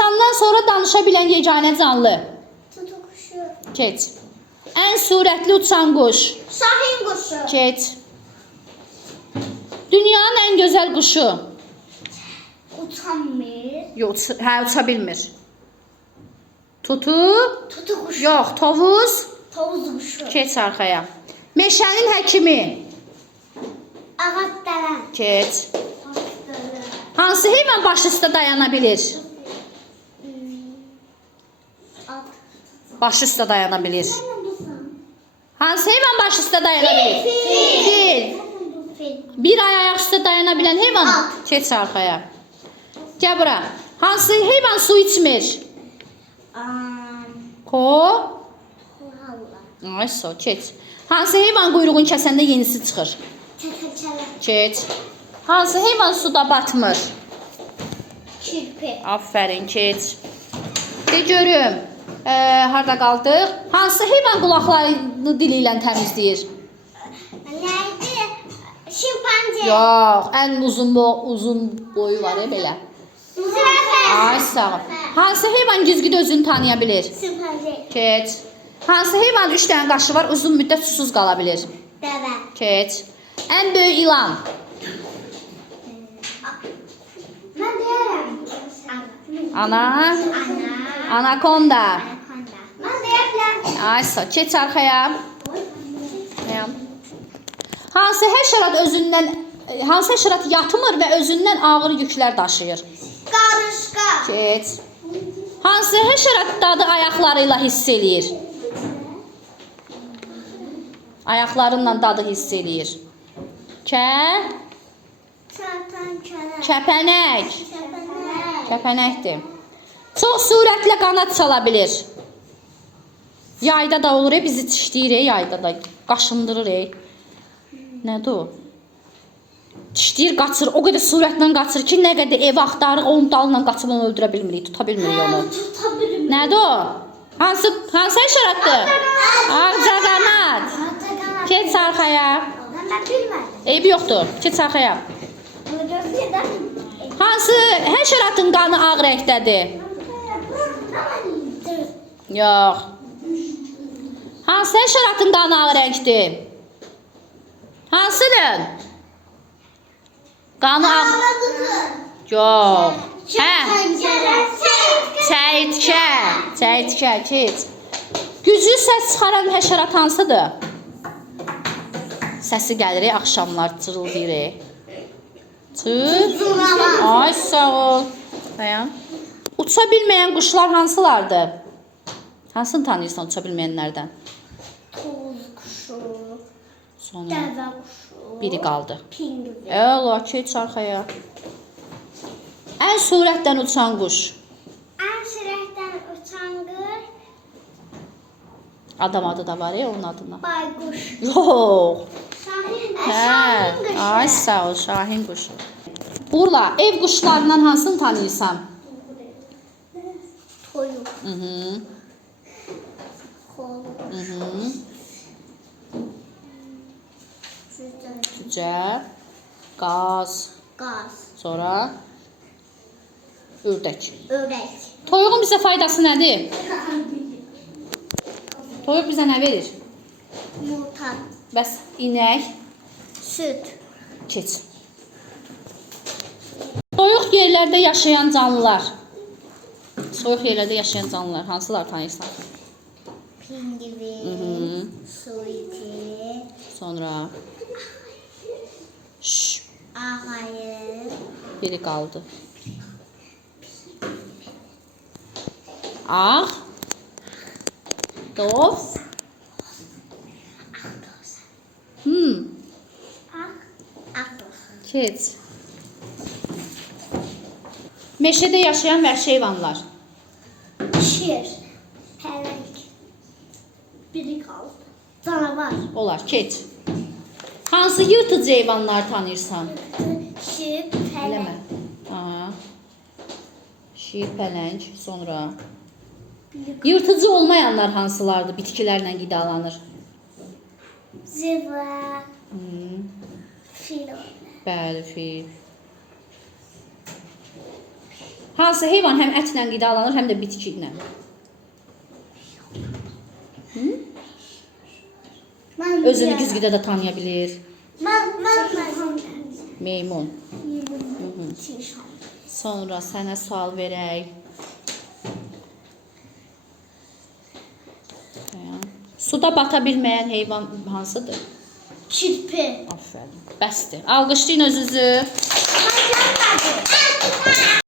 İnsandan sonra danışa bilən yeganə canlı. Tutuquşu. Keç. Ən sürətli uçan quş. Şahin quşu. Keç. Dünyanın ən gözəl quşu. Uçanmır. Yox, uça bilmir. Tutu. Tutuquşu. Yox, tovuz. Tovuz quşu. Keç arxaya. Meşənin həkimi. Ağac dələn. Keç. Hansı heyvan baş üstə dayana bilir? At. Baş üstə dayana bilir. Hansı heyvan baş üstə dayana bilir? Fil. Fil. Bir ayaq üstə dayana bilən heyvan. At. Keç arxaya. Gəl bura. Hansı heyvan su içmir? Ko. Ay, so, keç. Hansı heyvan quyruğunu kəsəndə yenisi çıxır? Çəkəcələ. Keç. Hansı heyvan suda batmır? Kirpi. Aferin, keç. De görüm. Harda qaldıq? Hansı heyvan qulaqlarını dili ilə təmizləyir? Nəydi? Şimpanze. Yox, ən uzun boyu var belə. Zürafə. Ay, sağ ol. Hansı heyvan güzgüdə özünü tanıya bilir? Şimpanze. Keç. Hansı heyvan 3 dənə qaşı var, uzun müddət susuz qala bilir? Dəvə. Keç. Ən böyük ilan? Mən deyərəm. Ana. Ana. Anakonda. Mən deyə bilərəm. Ay, sağ ol. Keç arxaya. Hansı həşərat yatmır və özündən ağır yüklər daşıyır? Qarışqa. Keç. Hansı həşərat dadı ayaqlarıyla hiss eləyir? Ayaqlarınla dadı hiss eləyir. Kəpənək. Kəpənəkdir. Çox sürətlə qanad çala bilir. Yayda da olur, bizi çişləyir, yayda da qaşındırır. Nədir o? Çişləyir, qaçır, o qədər sürətlə qaçır ki, nə qədər ev axtarıq, onun dalından qaçıb onu öldürə bilmirik, tuta bilmirik onu. Nədir o? Hansı həşəratdır? Ağcaqanad. Keç arxaya. Mən bilmədim. Eybi yoxdur, keç arxaya. Hansı həşəratın qanı ağ rəngdədir? Yox. Hansı həşəratın qanı ağ rəngdir? Hansının? Qanı ağ... Yox. Hə? Çəyitkə, keç. Güclü səs çıxaran həşərat hansıdır? Səsi gəlir, axşamlar cırıldayır. Ay, sağ ol. Uça bilməyən quşlar hansılardır? Hansını tanıyırsan uça bilməyənlərdən? Tovuz quşu. Sonra Dəvə quşu. biri qaldı. Pingvin. Əla, keç arxaya. Ən sürətdən uçan quş. Ən sürətdən uçan quş. Adam adı da var ya onun adına. Bayquş. Yox. Şahin Hə, ay sağ ol, şahin quş. Urla, ev quşlarından hansını tanıyırsan? Toyuq. Mhm. Xolu. Mhm. Cücə, qaz, Qaz. sonra ördək. Ördək. Toyuğun bizə faydası nədir? Toyuq bizə nə verir? Yumurta. Bəs inək, Süt. keç. Soyuq yerlərdə yaşayan canlılar. Soyuq yerlərdə yaşayan canlılar hansılar tanıyırsan? Pingvin. Su iti. Sonra Ağayı. biri qaldı. Ağ, dov, Ağdoz. keç. Meşədə yaşayan vəhşi heyvanlar. Şir. Pələng. Biri qaldı. Canavar. Olar, keç. Hansı yırtıcı heyvanlar tanıyırsan? Şir. Eləmə. Pələng. Aha. Şir, pələng, sonra. Yırtıcı olmayanlar hansılardır? Bitkilərlə qidalanır. Zebra. Fil. Bəli, fil. Hansı heyvan həm ətlə qidalanır, həm də bitki ilə? Özünü güzgüdə də tanıya bilir. Meymun. Sonra sənə sual verək. Suda bata bilməyən heyvan hansıdır? Kirpi. Aferin. Bəsdir. Alqışlayın özünüzü.